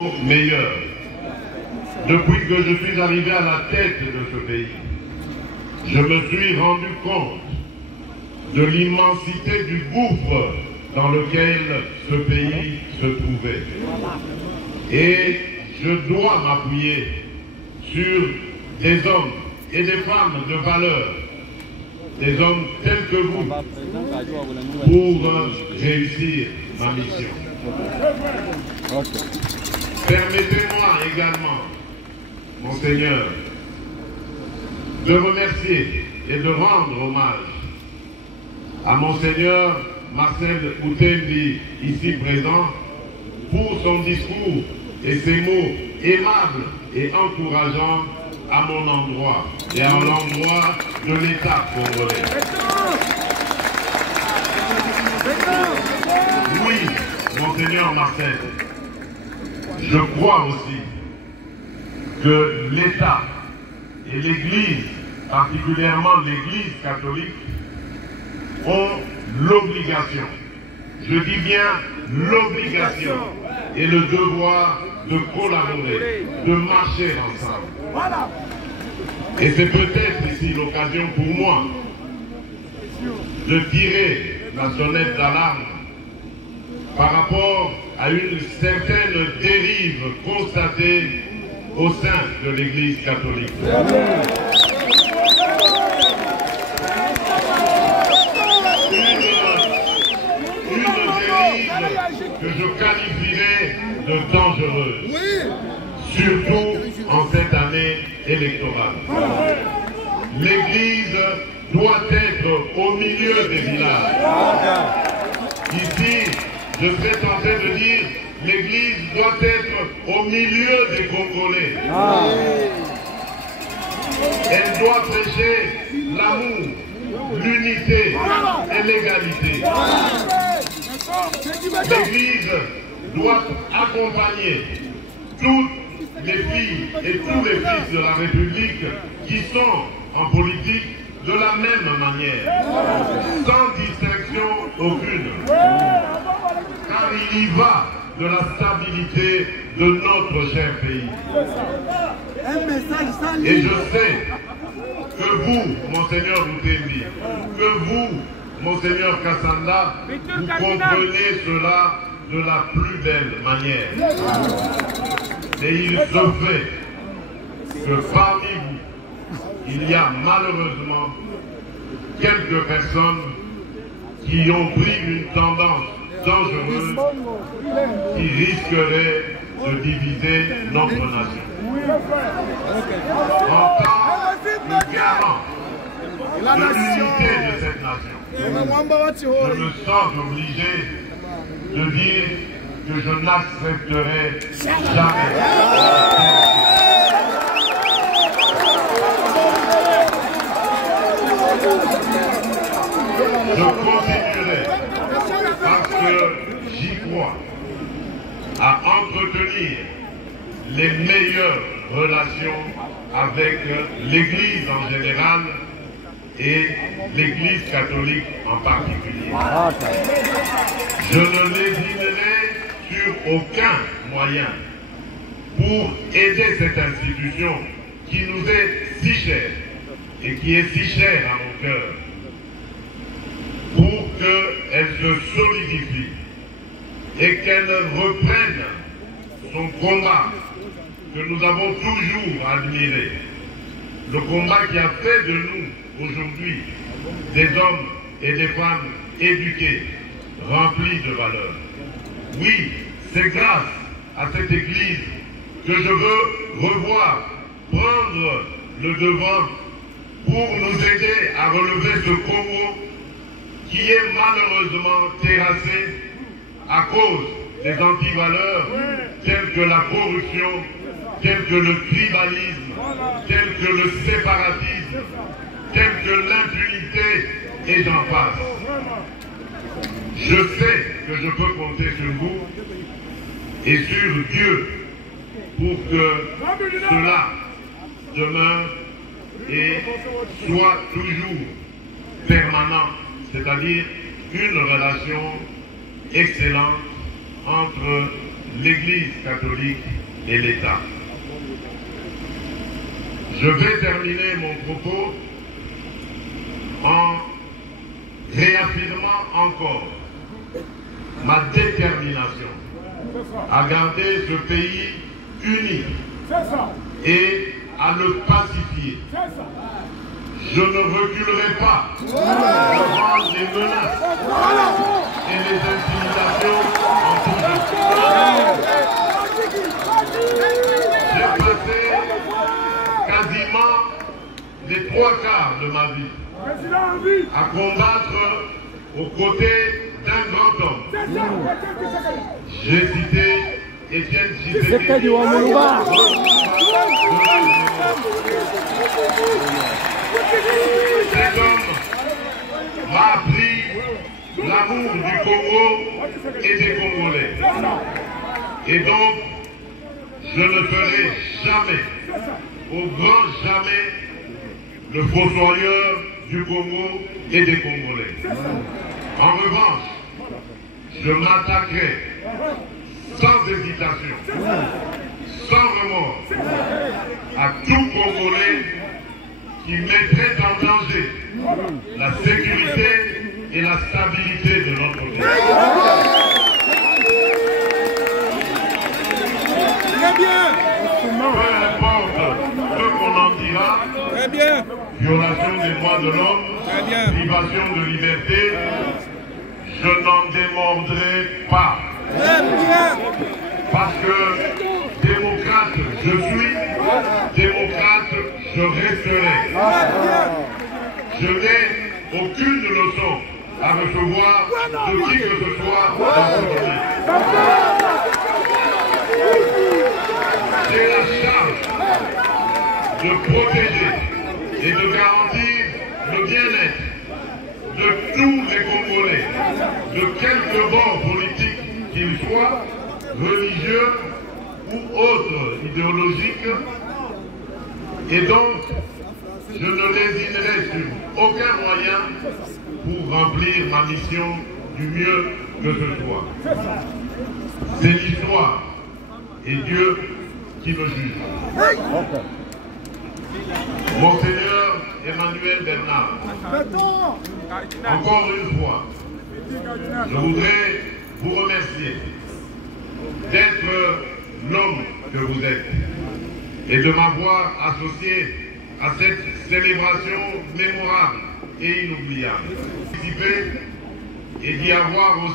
meilleur. Depuis que je suis arrivé à la tête de ce pays, je me suis rendu compte de l'immensité du gouffre dans lequel ce pays se trouvait. Et je dois m'appuyer sur des hommes et des femmes de valeur, des hommes tels que vous, pour réussir ma mission. Permettez-moi également, Monseigneur, de remercier et de rendre hommage à Monseigneur Marcel Outembi, ici présent, pour son discours et ses mots aimables et encourageants à mon endroit et à l'endroit de l'État congolais. Oui, Monseigneur Marcel, je crois aussi que l'État et l'Église, particulièrement l'Église catholique, ont l'obligation, je dis bien l'obligation et le devoir de collaborer, de marcher ensemble. Et c'est peut-être ici l'occasion pour moi de tirer la sonnette d'alarme par rapport à une certaine dérive constatée au sein de l'Église catholique. Une dérive que je qualifierais de dangereuse, surtout en cette année électorale. L'Église doit être au milieu des villages. Ici, je serais tenté de dire l'Église doit être au milieu des Congolais. Elle doit prêcher l'amour, l'unité et l'égalité. L'Église doit accompagner toutes les filles et tous les fils de la République qui sont en politique de la même manière, sans distinction aucune. Car il y va de la stabilité de notre cher pays. Et je sais que vous, Monseigneur Outembi, que vous, Monseigneur Kassanda, vous comprenez cela de la plus belle manière. Et il se fait que parmi vous, il y a malheureusement quelques personnes qui ont pris une tendance dangereuse qui risquerait de diviser notre nation. En tant que garant de l'unité de cette nation, je me sens obligé de dire que je n'accepterai jamais. Je continuerai, parce que j'y crois, à entretenir les meilleures relations avec l'Église en général et l'Église catholique en particulier. Je ne lésinerai sur aucun moyen pour aider cette institution qui nous est si chère et qui est si chère à mon cœur, pour qu'elle se solidifie et qu'elle reprenne son combat que nous avons toujours admiré. Le combat qui a fait de nous aujourd'hui des hommes et des femmes éduqués, remplis de valeurs. Oui, c'est grâce à cette Église que je veux revoir, prendre le devant pour nous aider à relever ce Congo qui est malheureusement terrassé à cause des antivaleurs telles que la corruption, telles que le tribalisme, telles que le séparatisme, telles que l'impunité et j'en passe. Je sais que je peux compter sur vous et sur Dieu pour que cela demeure et soit toujours permanent, c'est-à-dire une relation excellente entre l'Église catholique et l'État. Je vais terminer mon propos en réaffirmant encore ma détermination à garder ce pays uni et à le pacifier. Je ne reculerai pas devant les menaces et les intimidations en tout genre. J'ai passé quasiment les 3/4 de ma vie à combattre aux côtés d'un grand homme. J'ai cité Étienne Tshisekedi. Cet homme m'a appris l'amour du Congo et des Congolais. Et donc, je ne ferai jamais, au grand jamais, le fossoyeur du Congo et des Congolais. En revanche, je m'attaquerai sans hésitation, sans remords, à tout Congolais qui mettrait en danger la sécurité et la stabilité de notre pays. Très bien. Peu importe ce qu'on en dira, Très bien. violation des droits de l'homme, privation de liberté, je n'en démordrai pas. Très bien. Parce que démocrate je suis, démocrate je resterai. Je n'ai aucune leçon à recevoir de qui que ce soit dans ce domaine. J'ai la charge de protéger et de garantir le bien-être de tous les Congolais, de quelque bord politique qu'ils soient, religieux ou autres idéologiques, et donc je ne lésinerai sur aucun moyen pour remplir ma mission du mieux que ce soit. C'est l'histoire et Dieu qui me juge. Monseigneur Emmanuel Bernard, encore une fois, je voudrais vous remercier d'être l'homme que vous êtes et de m'avoir associé à cette célébration mémorable et inoubliable. Et d'y avoir aussi